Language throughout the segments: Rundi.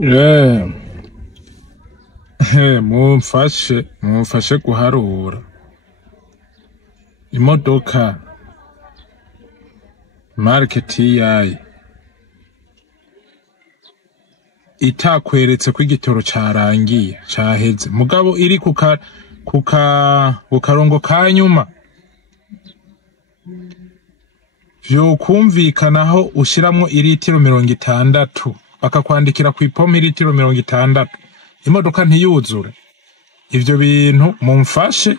Yeah. Mumfashe guharura imodoka market yayi itakweretse ko igitoro carangiye caheze mugabo iri kukarongo kanyuma vyo kumvikanaho ushiramwo iritiro 60 bakakwandikira ku ipompe iritiro 60 imodoka ntiyuzure. Ivyo bintu mumfashe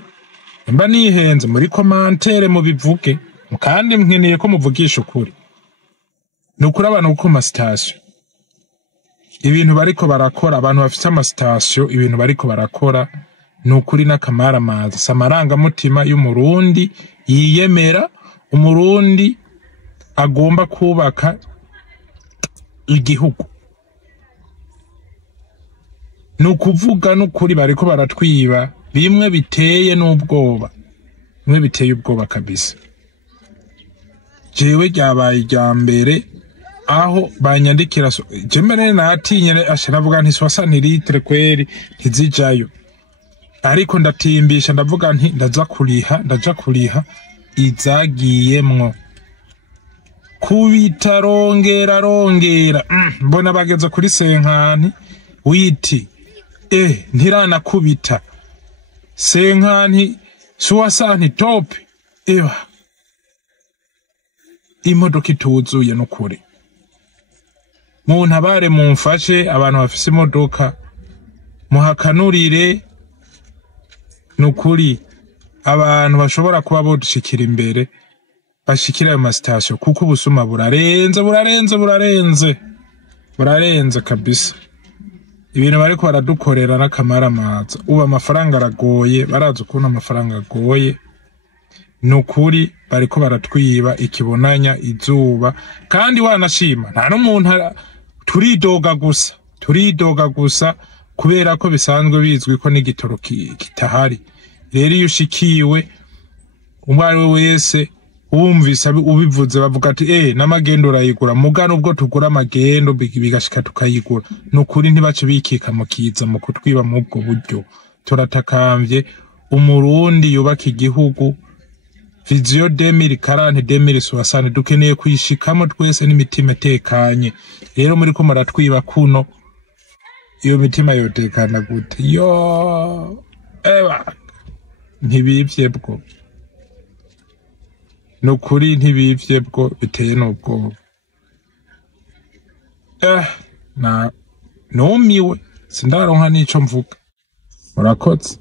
mba nihenze muri commentaire mu bivuge kandi mkeneye ko muvugisha ukuri nukuri abantu uko ma station ibintu bariko barakora abantu bafite ama station ibintu bariko barakora nukuri nakamara mazi samaranga mutima y'umurundi yiyemera umurundi agomba kubaka igihugu nukuvuga nukuri bariko baratwiba bimwe biteye n'ubwoba bimwe biteye ubwoba kabisa. Jewe ryabaye ryambere aho banyandikira jemene natinye ashiravuga nti 60 litre kweri ntizijayo ariko ndatimbisha ndavuga nti ndaja kuriha izagiyemwo kubita rongera mbona bageze kuri senkani witi ntirana kubita senkani suwasani top ewa imodoka ituzuye nukuri muntu abare mumfashe abantu bafise imodoka muhakanurire nukuri abantu bashobora kuba bodushikira imbere bashikira ayo station kuko ubusuma burarenze kabisa. Ibintu bariko baradukorera nakamara maza uba amafaranga aragoye barazi ukuntu amafaranga agoye nukuri bariko baratwiba ikibonanya izuba kandi wanashima nta n'umuntu turidoga gusa kubera ko bisanzwe bizwi ko n'igitoro kitahari. Rero iyo ushikiwe umwari wese umvisa ubivuze bavuga ati n'amagendo urayigura mugano ubwo tugura amagendo bigashika tukayigura nukuri ntibace bikika mukiza mu kutwiba mu bwo buryo. Turatakamvye umurundi yubaka igihugu Vision 2040-2060 dukeneye kwishikamo twese n'imitima tekanye. Rero muri ko maratwiba kuno iyo mitima yotekana gute yo ntibivye bwo nukuri ntibivye bwo biteye n'ubwo numiwe sindaronka nico mvuga. Murakoze.